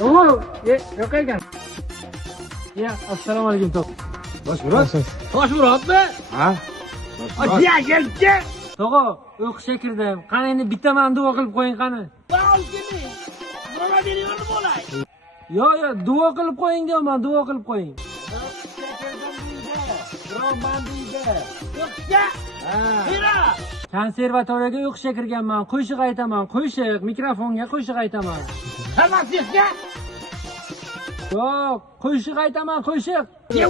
Oo, yo'q ekan. Ya, assalomu alaykum to'q. Toshmurodmi? Ha? Jiya keldi. Tog'a, o'qishga kirdim. Qani endi bittaman duo qilib qo'ying qani. Nima deyapti bo'lay? Yo, duo qilib qo'ying deyman, duo qilib qo'ying. O'qishga? Mira. Konservatoriyaga o'qishga kirganman. Qo'shiq aytaman, qo'shiq, mikrofonga qo'shiq aytaman. Kalmasizga? Yo'q, qo'shiq aytaman, qo'shiq.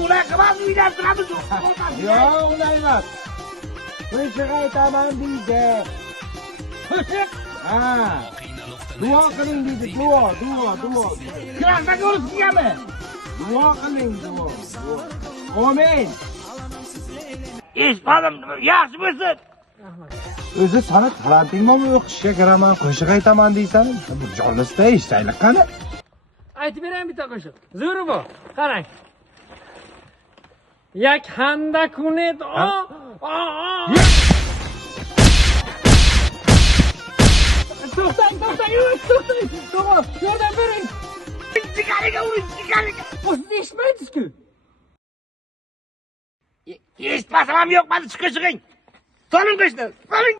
Ular qilmaz uydan turamiz. Yo'q, unday emas. Qo'shiq aytaman deydi. Qo'shiq. Ha. Duo qiling deydi, duo. Klassga o'rib kelganmi? Duo qiling, duo. Amin. Eshitmadim. Yaxshi bo'lsin. O'zi sana talantingmi o'qishga kiraman, qo'shiq aytaman deysan? Bir jonlisda eshitaylik qani. Aytib beraymi bitta qo'shiq? Zo'ri bu. Qarang. Yak handa kunet To'xtang. To'g'ri, yordam bering. Sigariga uring, sigariga. Siz eshitmaysiz-ku. Eshitmasam ham yo'q, mana chiqishing. Soling qo'shni. Soling.